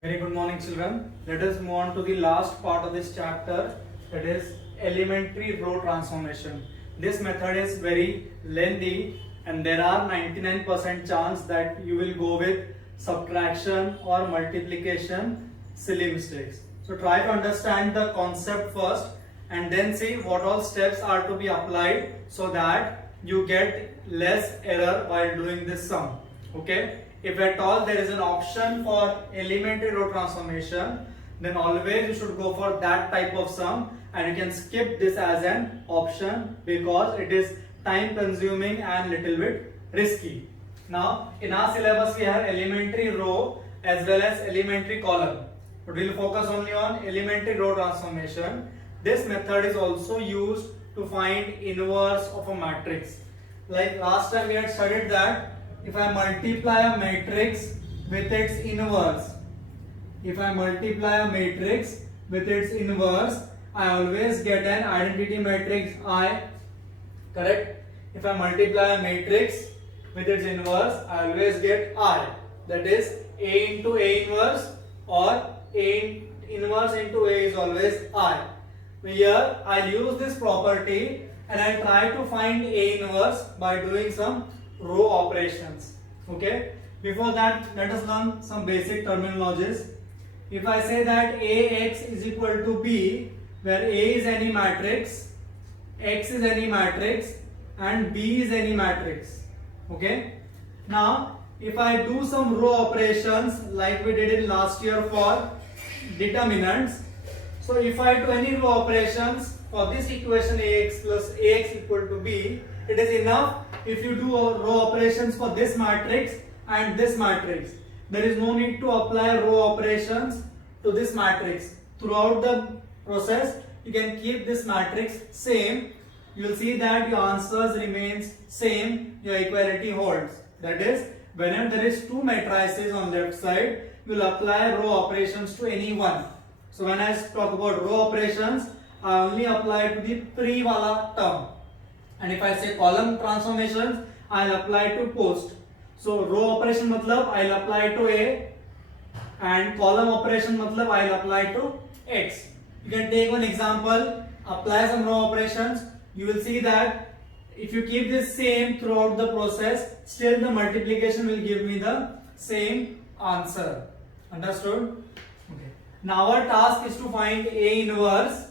Very good morning, children. Let us move on to the last part of this chapter, that is elementary row transformation. This method is very lengthy and there are 99% chance that you will go with subtraction or multiplication silly mistakes. So try to understand the concept first and then see what all steps are to be applied so that you get less error while doing this sum. Okay. If at all there is an option for elementary row transformation, then always you should go for that type of sum and you can skip this as an option because it is time consuming and little bit risky. Now in our syllabus we have elementary row as well as elementary column, but we will focus only on elementary row transformation. This method is also used to find inverse of a matrix. Like last time we had studied that if I multiply a matrix with its inverse, I always get an identity matrix I, correct? If I multiply a matrix with its inverse, I always get I, that is A into A inverse, or A inverse into A is always I. Here I'll use this property and I'll try to find A inverse by doing some row operations. Okay, before that let us learn some basic terminologies. If I say that Ax is equal to B, where A is any matrix, X is any matrix and B is any matrix. Okay, now if I do some row operations like we did in last year for determinants, so if I do any row operations for this equation Ax plus Ax equal to B, it is enough if you do row operations for this matrix and this matrix. There is no need to apply row operations to this matrix. Throughout the process, you can keep this matrix same. You will see that your answers remains same, your equality holds. That is, whenever there is two matrices on left side, you will apply row operations to any one. So when I talk about row operations, I only apply to the pre-wala term. And if I say column transformations, I'll apply to post. So row operation matlab I'll apply to A, and column operation matlab I'll apply to X. You can take one example, apply some row operations. You will see that if you keep this same throughout the process, still the multiplication will give me the same answer. Understood? Okay. Now our task is to find A inverse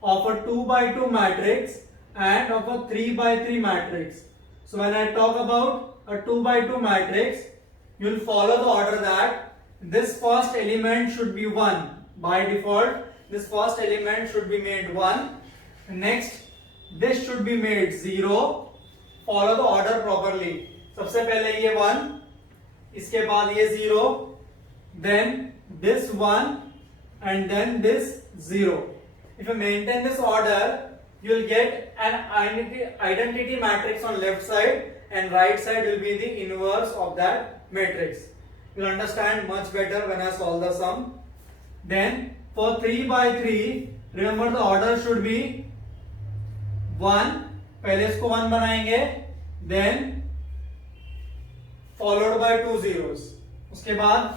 of a 2 by 2 matrix and of a 3 by 3 matrix. So when I talk about a 2 by 2 matrix, you will follow the order that this first element should be 1. By default, this first element should be made 1. Next, this should be made 0. Follow the order properly. सबसे पहले ये 1, इसके बाद ये 0, then this 1 and then this 0. If you maintain this order, you will get an identity matrix on left side and right side will be the inverse of that matrix. You will understand much better when I solve the sum. Then for 3 by 3, remember the order should be 1. पहले इसको 1 बनाएंगे, then followed by 2 zeros. उसके बाद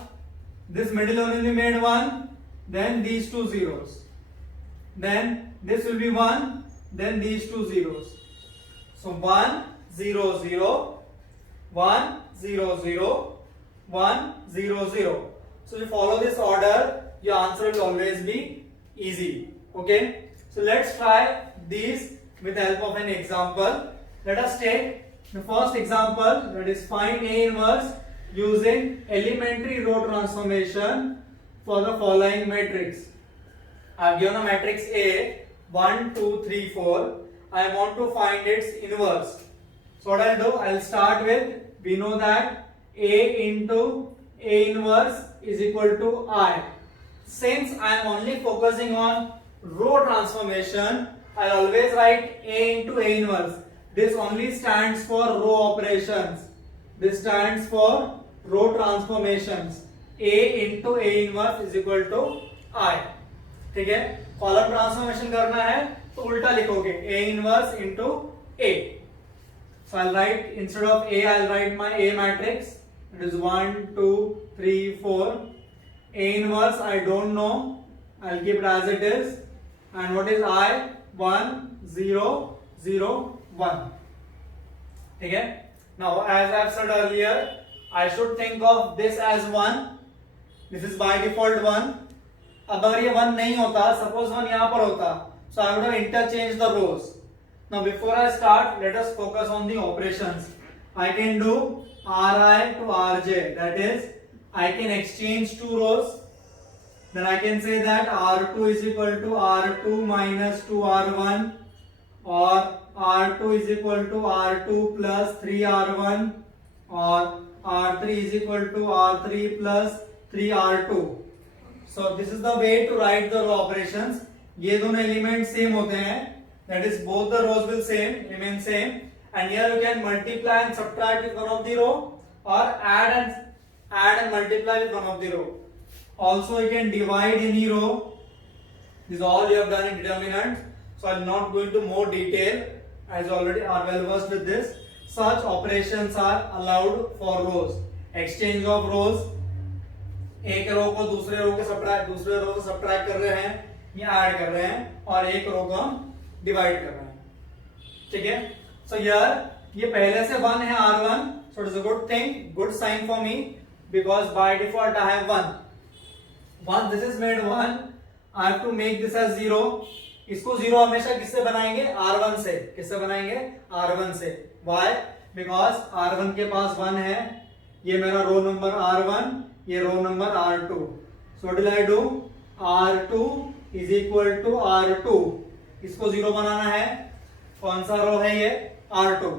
this middle one will be made 1, then these 2 zeros. Then this will be 1, then these 2 zeros. So 1 0 0, 1 0 0, 1 0 0. So if you follow this order, your answer will always be easy. Okay, so let's try these with the help of an example. Let us take the first example, that is find A inverse using elementary row transformation for the following matrix. I have given a matrix A 1 2 3 4. I want to find its inverse. So what I'll do, I'll start with, we know that A into A inverse is equal to I. Since I am only focusing on row transformation, I'll always write A into A inverse. This only stands for row operations. This stands for row transformations. A into A inverse is equal to I. ठीक है, column transformation करना है तो उल्टा लिखोगे, A inverse into A. So I'll write, instead of A, I'll write my A matrix. It is 1 2 3 4. A inverse I don't know, I'll keep it as it is. And what is I? 1 0 0 1. ठीक है. Now as I've said earlier, I should think of this as 1. This is by default 1. अब अगर ये 1 नहीं होता, suppose 1 यहाँ पर होता, so I would have interchanged the rows. Now before I start, let us focus on the operations. I can do Ri to Rj, that is I can exchange two rows. Then I can say that R2 is equal to R2 minus 2R1, or R2 is equal to R2 plus 3R1, or R3 is equal to R3 plus 3R2. So this is the way to write the row operations. ये दोनों element same होते हैं, that is both the rows will remain same, and here you can multiply and subtract with one of the row, or add and multiply with one of the row. Also you can divide any row. This is all you have done in determinant, so I will not go into more detail as you already are well versed with this. Such operations are allowed for rows. Exchange of rows, एक रो को दूसरे रो से subtract कर रहे हैं या add कर रहे हैं, और एक रो को हम डिवाइड कर रहे हैं. ठीक है. सो हियर ये पहले से 1 है R1, so it is a good thing, good sign for me, because by default I have 1. Once this is made 1, I have to make this as 0. इसको 0 हमेशा किससे बनाएंगे? R1 से. किससे बनाएंगे? R1 से. Why? Because R1 के पास 1 है, ये मेरा रो नंबर R1, ये row number R2. So what will I do? R2 is equal to R2. इसको 0 बनाना है. कौन सा रो है ये? R2.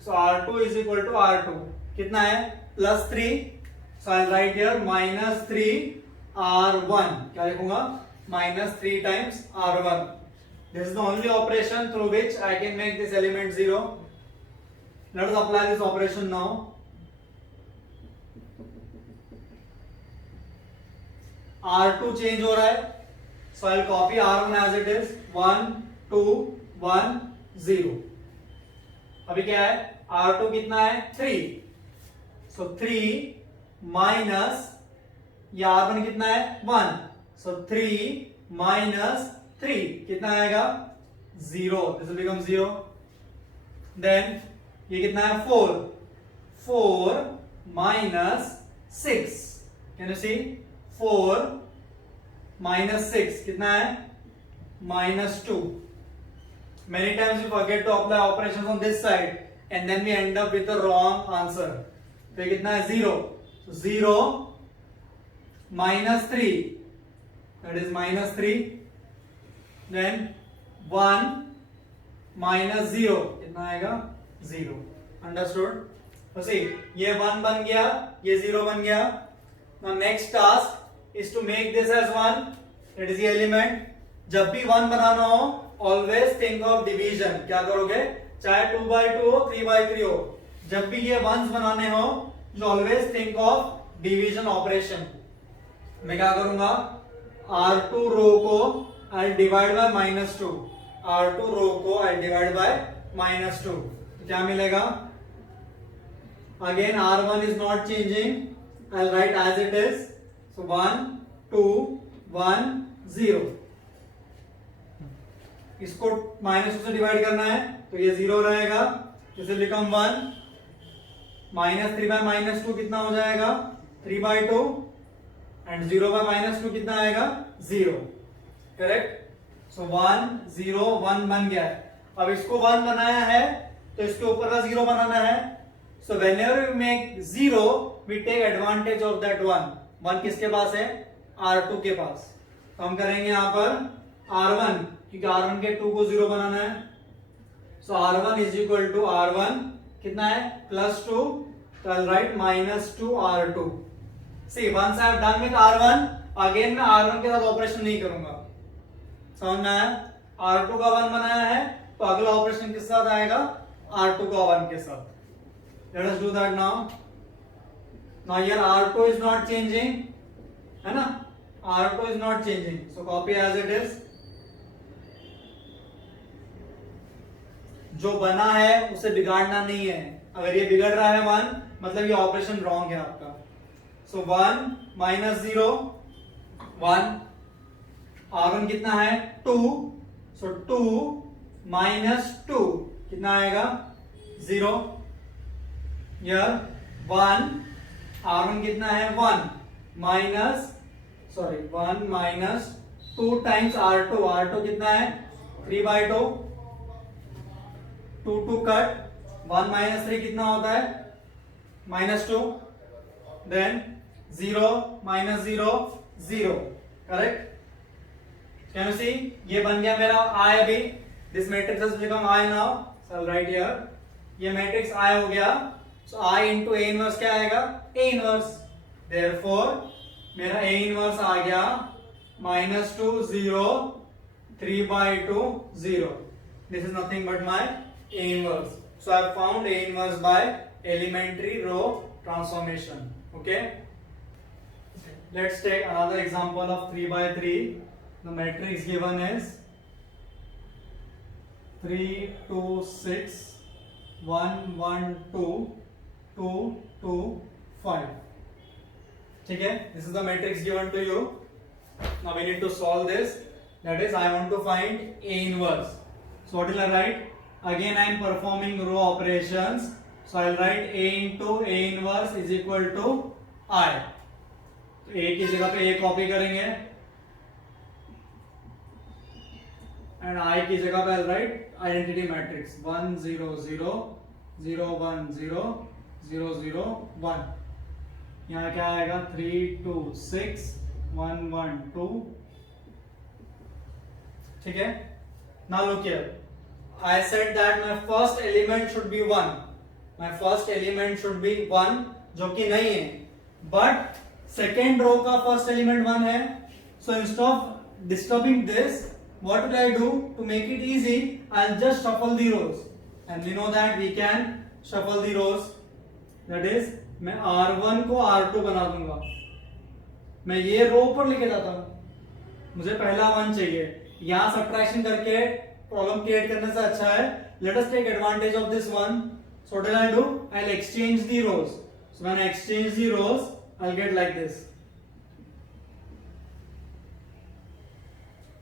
So R2 is equal to R2. कितना है? Plus 3. So I'll write here minus 3 R1. क्या लिखूंगा? Minus 3 times R1. This is the only operation through which I can make this element 0. Let us apply this operation now. R2 change हो रहा है, so I'll copy R1 as it is. 1 2 1 0. अभी क्या है? R2 कितना है? 3. So 3 minus ये R1 कितना है? 1. So 3 minus 3 कितना आएगा? 0. This will become 0. Then ये कितना है? 4. 4 minus 6. Can you see? 4 minus 6 कितना है? Minus 2. Many times we forget to apply operations on this side and then we end up with the wrong answer. तो ये कितना है? 0. So 0 minus 3, that is minus 3. Then 1 minus 0 कितना आएगा? 0. Understood? तो see, ये 1 बन गया, ये 0 बन गया. Now next task is to make this as 1. That is the element. जब भी 1 बनाना हो, always think of division. क्या करोगे? चाहे 2 by 2 हो, 3 by 3 हो, जब भी ये 1s बनाने हो, you always think of division operation. मैं क्या करूंगा? R2 रो को I'll divide by minus 2. R2 रो को I'll divide by minus 2. क्या मिलेगा? Again R1 is not changing. I'll write as it is. So 1 2 1 0. इसको माइनस 2 से डिवाइड करना है, तो ये 0 रहेगा. This will become 1. Minus 3 bye minus 2 कितना हो जाएगा? 3 by 2. एंड 0 बाय माइनस 2 कितना आएगा? 0. करेक्ट. सो 1 0 1 बन गया है. अब इसको 1 बनाया है, तो इसके ऊपर का 0 बनाना है. So whenever we make 0, we take advantage of that 1. 1 किसके पास है? R2 के पास. तो हम करेंगे यहाँ पर R1, क्योंकि R1 के 2 को 0 बनाना है. So R1 is equal to R1 कितना है? Plus 2. So I'll write minus 2 R2. See, once I have done with R1, again मैं R1 के साथ ऑपरेशन नहीं करूंगा. समझ में आया? R2 का 1 बनाया है, तो अगला ऑपरेशन किस साथ आएगा? R2 का 1 के साथ. Let us do that now. Now here R2 is not changing, है ना? R2 is not changing, so copy as it is. जो बना है उसे बिगाड़ना नहीं है. अगर ये बिगड़ रहा है 1, मतलब ये ऑपरेशन रॉन्ग है आपका. So 1 minus 0, 1, R1 कितना है 2, सो 2 माइनस 2 कितना आएगा 0, यार 1, R1 कितना है 1 minus 1 minus 2 times R2, R2 कितना है 3/2, 2 2 कट, 1 माइनस 3 कितना होता है -2, then 0 minus 0 0, correct. Can you see, ये बन गया मेरा I अभी, this matrix has become I now, so I will write here, ये मैट्रिक्स I हो गया, so I into A inverse क्या आएगा A इनवर्स, देयरफॉर मेरा A इनवर्स आ गया -2 0 3/2 0, this is nothing but my A inverse. So I have found A inverse by elementary row transformation. Okay. Let's take another example of 3/3. The matrix given is 3 2 6 1 1 2 2 2 5. ठीक है, this is the matrix given to you. Now we need to solve this. That is, I want to find A inverse. So what will I write? Again I am performing row operations, so I'll write A into A inverse is equal to I. तो A की जगह पे A copy करेंगे and I की जगह पे I'll write identity matrix 1 0 0 0 1 0 0 0 1. यहाँ क्या आएगा 3 2 6 1 1 2. ठीक है, now look here. I said that my first element should be 1. My first element should be 1, जो कि नहीं है, but second row का first element 1 है. So instead of disturbing this, what will I do to make it easy? I'll just shuffle the rows, and we know that we can shuffle the rows. That is, मैं R1 को R2 बना दूंगा. मैं ये रो पर लेके जाता हूँ, मुझे पहला 1 चाहिए. यहाँ सब्ट्रैक्शन करके प्रॉब्लम क्रिएट करने से अच्छा है, let us take advantage of this one. So what will I do? I will exchange the rows. So when I exchange the rows, I will get like this.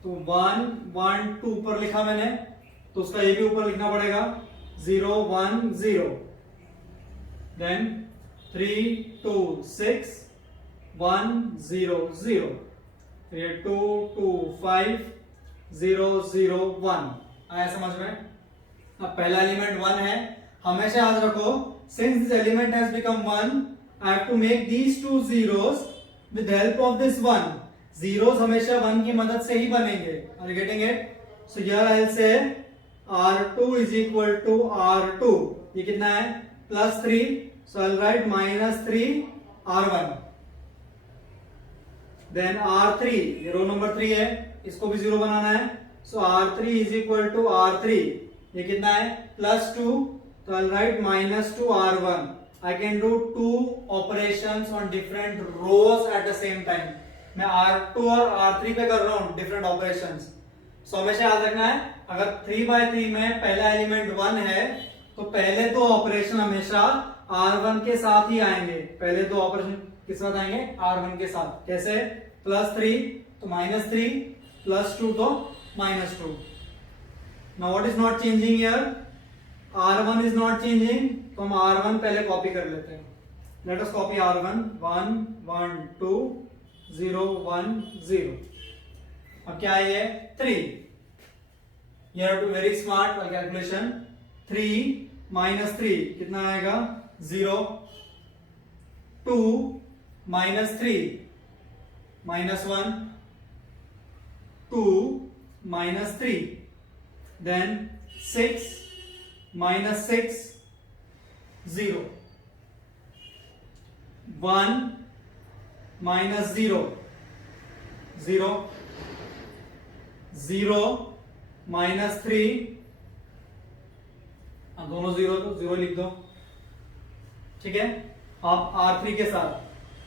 तो 1 1 2 ऊपर लिखा मैंने, तो उसका ये भी ऊपर लिखना पड़ेगा 0 1 0, देन 3 2 6 1 0 0, ये 2 2 5 0 0 1. आया समझ में? अब पहला एलिमेंट 1 है, हमेशा याद रखो, since this element has become 1, I have to make these two zeros with help of this 1. Zeros हमेशा 1 की मदद से ही बनेंगे. Are you getting it? So here I will say R2 is equal to R2, ये कितना है +3, so I will write -3 R1. Then R3, ये रो नंबर 3 है, इसको भी 0 बनाना है. सो R3 is equal to R3, ये कितना है +2, तो I write -2 R1. I can do 2 operations on different rows at the same time. मैं R2 और R3 पे कर रहा हूं डिफरेंट ऑपरेशंस. सो हमेशा याद रखना है, अगर 3/3 में पहला एलिमेंट 1 है, तो पहले 2 ऑपरेशन हमेशा R1 के साथ ही आएंगे. पहले 2 ऑपरेशन किस साथ आएंगे? R1 के साथ. कैसे? +3 तो -3, +2 तो -2. Now what is not changing here? R1 is not changing, तो हम R1 पहले कॉपी कर लेते हैं. Let us copy R1 1 1 2 0 1 0. अब क्या है ये 3. You have to be very smart for calculation. 3 -3 कितना आएगा 0. 2 -3 -1, 2 -3, then 6 -6 0, 1 -0 0, 0 -3, दोनों 0 तो 0 लिख दो. ठीक है, अब R3 के साथ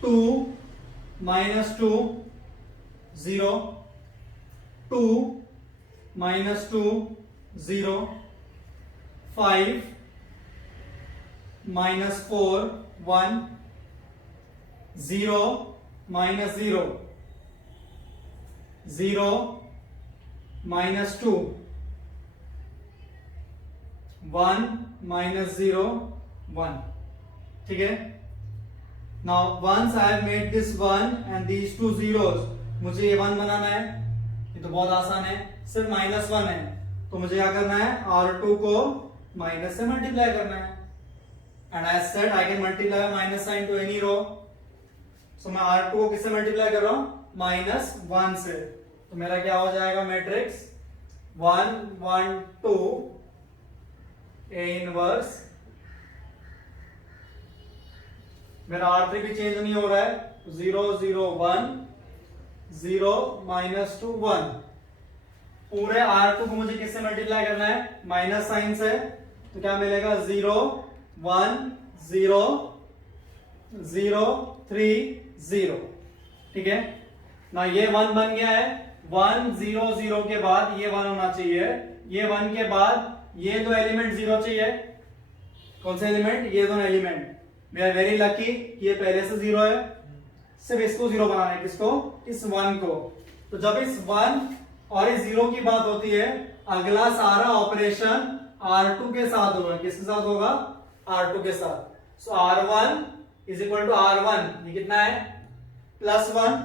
2 -2 0, 2 -2 0, 5 -4 1, 0 -0 0 minus 2, 1 minus 0, 1. ठीक है. Now once I have made this 1 and these two zeros, मुझे ये 1 बनाना है. ये तो बहुत आसान है, सिर्फ -1 है. तो मुझे क्या करना है, R2 को माइनस से मल्टीप्लाई करना है. And as said I can multiply minus sign to any row. So मैं R2 को किससे मल्टीप्लाई कर रहा हूं, -1 से. तो मेरा क्या हो जाएगा, मैट्रिक्स 1 1 2 A इनवर्स. मेरा R3 भी चेंज नहीं हो रहा है. 0 0 1 0 -2 1. पूरे R2 को मुझे किससे मल्टीप्लाई करना है, माइनस साइन से. तो क्या मिलेगा, 0 1 0 0 3 0. ठीक है ना. ये 1 बन गया है. 1 0 0 के बाद ये 1 होना चाहिए. ये 1 के बाद ये दो एलिमेंट 0 चाहिए. कौन से एलिमेंट, ये दोनों element. We are very lucky, ये पहले से 0 है. सिर्फ इसको 0 बनाना है. किसको, इस 1 को. तो जब इस 1 और इस 0 की बात होती है, अगला सारा ऑपरेशन R2 के साथ होगा. किसके साथ होगा, R2 के साथ. So R1 is equal to R1. ये कितना है, +1.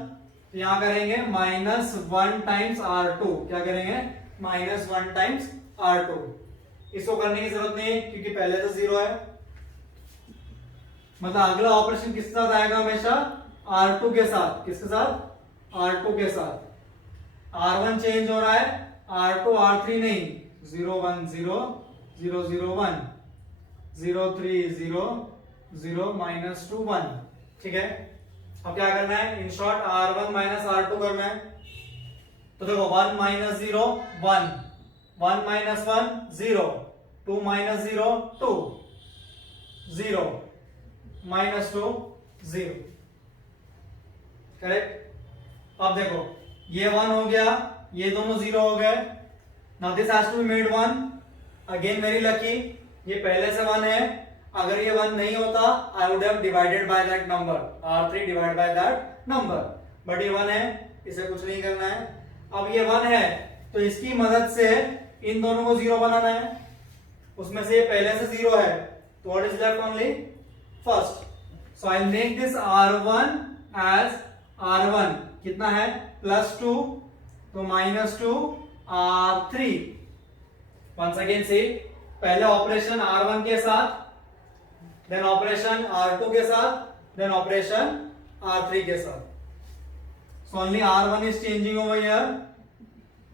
तो यहां करेंगे -1 टाइम्स R2. क्या करेंगे, -1 टाइम्स R2. इसको करने की जरूरत नहीं है क्योंकि पहले से 0 है. मतलब अगला ऑपरेशन किसके साथ आएगा, हमेशा R2 के साथ. किसके साथ, R2 के साथ. R1 चेंज हो रहा है, R2 R3 नहीं. 0 1 0 0 0 1 0 3 0 0 -2 1. ठीक है. अब क्या करना है, इन शॉर्ट R1 R2 करना है. तो देखो 1 -0 1 1 -1 0 2 -0 2 0 -2 0. करेक्ट. अब देखो ये 1 हो गया, ये दोनों 0 हो गए. Now this has to be made 1. Again very lucky, ये पहले से 1 है. अगर ये 1 नहीं होता, I would have divided by that number. R3 divide by that number. But ये 1 है, इसे कुछ नहीं करना है. अब ये 1 है तो इसकी मदद से इन दोनों को 0 बनाना है. उसमें से ये पहले से 0 है, तो what is left, only first. So I make this R1 as R1. कितना है, +2. तो -2 R3. वंस अगेन सी, पहले ऑपरेशन R1 के साथ, देन ऑपरेशन R2 के साथ, देन ऑपरेशन R3 के साथ. So only R1 is changing over here.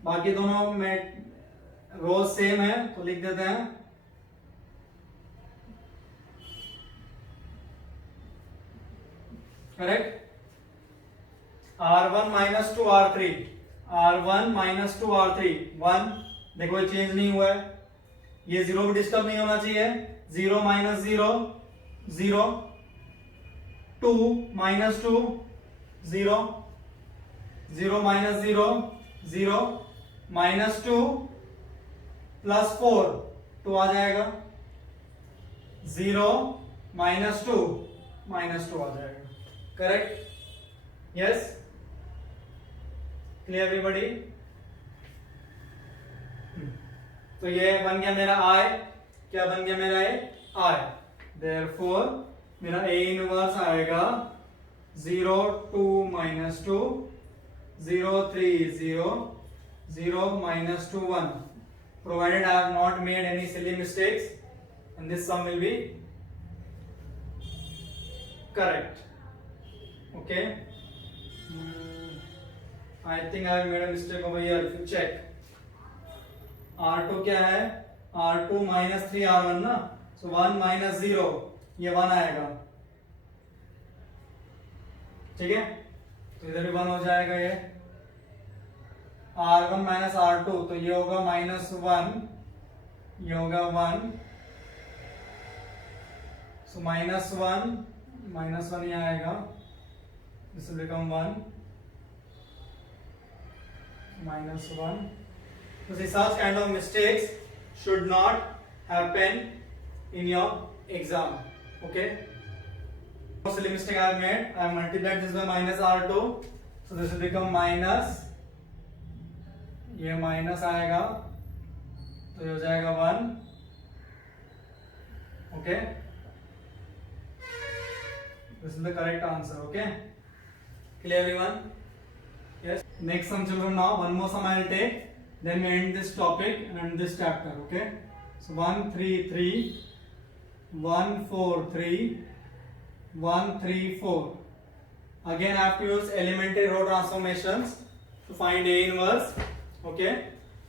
बाकी दोनों में रोज सेम है, तो लिख देते हैं. Correct. R1 -2 R3 R1 -2 R3 1. देखो ये चेंज नहीं हुआ है. ये 0 भी डिस्टर्ब नहीं होना चाहिए. 0 -0 0 2 -2 0 0 -0 0 -2 +4 2 आ जाएगा. 0 -2 -2 आ जाएगा. करेक्ट. Yes, clear everybody. तो ये बन गया मेरा I. क्या बन गया मेरा I. देयरफॉर मेरा A इनवर्स आएगा 0 2 -2 0 3 0 0 -2 1. Provided I have not made any silly mistakes, and this sum will be correct. Okay. I think I have made a mistake over here. If you check, R2 क्या है, R2 -3 R1 ना. So 1 -0, ये 1 आएगा. ठीक है. तो इधर भी 1 हो जाएगा. ये R1 R2, तो ये होगा -1, ये होगा 1. So -1 ये आएगा. This will become 1 -1. So such kind of mistakes should not happen in your exam. Okay. Silly mistake I have made. I have multiplied this by -R2, so this will become ये minus आएगा तो ये हो जाएगा 1. Okay, this is the correct answer. Okay, clear everyone? Yes. Next sum children, now one more sum I'll take, then we end this topic and end this chapter. Okay, so 1 3 3 1 4 3 1 3 4. Again I have to use elementary row transformations to find A inverse. Okay,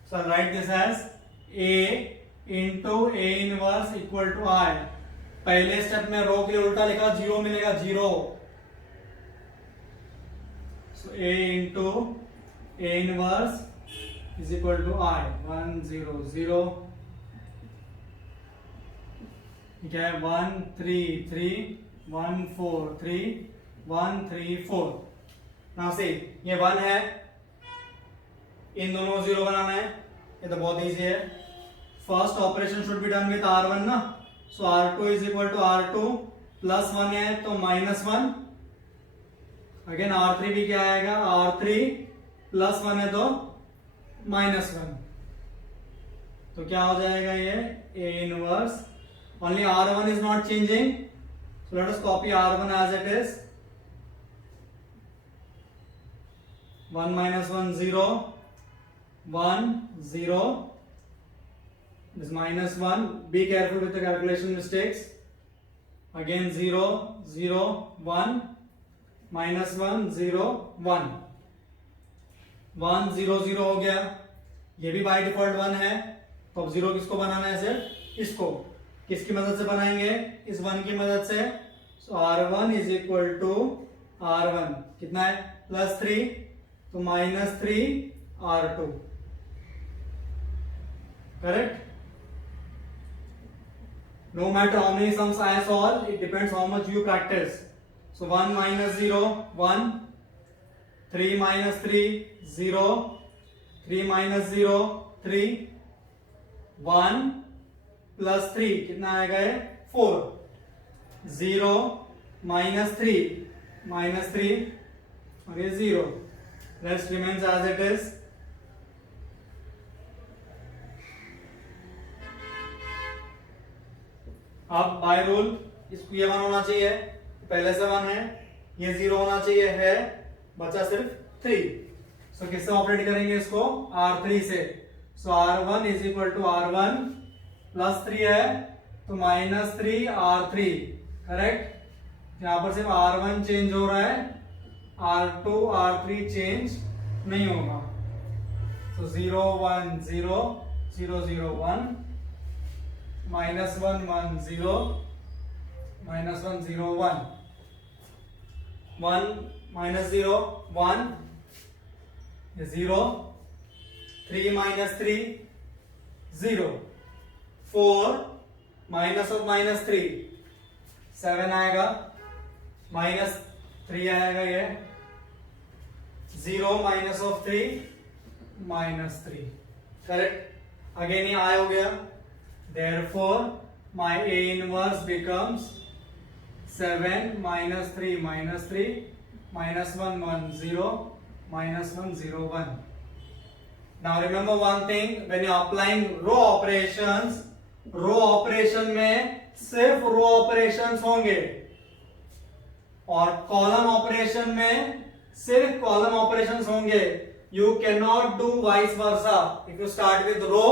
so I'll write this as A into A inverse equal to I. पहले step में रो के लिए उल्टा लिखा, 0 मिलेगा 0. So A into A inverse is equal to I. 1 0 0. क्या है? 1 3 3 1 4 3 1 3 4. Now see, ये 1 है, इन दोनों को 0 बनाना है. ये तो बहुत इजी है. First operation should be done with R1 ना. So R2 is equal to R2 plus 1 है तो माइनस 1. अगेन R3 भी क्या आएगा? R3 प्लस 1 है तो माइनस 1. तो क्या हो जाएगा ये? A inverse. Only R1 is not changing, so let us copy R1 as it is. 1 minus 1 0 1 0. This minus 1. Be careful with the calculation mistakes. Again 0 0 1 minus 1 0 1. 1 0 0 हो गया. ये भी बाय डिफॉल्ट 1 है, तो अब 0 किसको बनाना है? सिर्फ इसको. किसकी मदद से बनाएंगे? इस 1 की मदद से. So R1 is equal to R1 कितना है? प्लस 3, तो minus 3 R2. Correct? No matter how many sums I solve, it depends how much you practice. So 1 minus 0 1, 3 minus 3 0, 3 minus 0 3, 1 plus 3 कितना आएगा? 4. 0 minus 3 और ये 0. Rest remains as it is. अब by rule इसको ये 1 होना चाहिए, पहले से 1 है, ये 0 होना चाहिए है, बचा सिर्फ 3. सो किससे ऑपरेट करेंगे इसको? R3 से. So R1 is equal to R1 plus 3 है तो माइनस 3 R3. करेक्ट? यहां पर सिर्फ R1 चेंज हो रहा है, R2 R3 चेंज नहीं होगा. तो 0 1 0 0 0 1 minus 1 1 0 minus 1 0 1 1 minus 0 1 0 3 minus 3 0 4 minus of minus 3 7 आएगा, minus 3 आएगा, ये 0 minus of 3 minus 3. Correct? Again ये I हो गया. Therefore, my A inverse becomes 7 minus 3 minus 3 minus 1 1 0 minus 1 0 1. Now remember one thing, when you are applying row operations, row operation में सिर्फ row operations होंगे और column operation में सिर्फ column operations होंगे. You cannot do vice versa. If you start with row,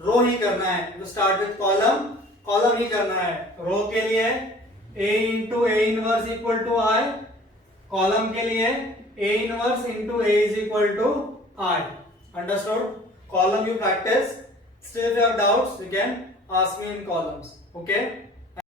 रो ही करना है. तो स्टार्ट विथ कॉलम, कॉलम ही करना है. रो के लिए A into A inverse equal to I, column के लिए A inverse into A is equal to I. Understood? Column you practice. Still if you have doubts you can ask me in columns. Okay.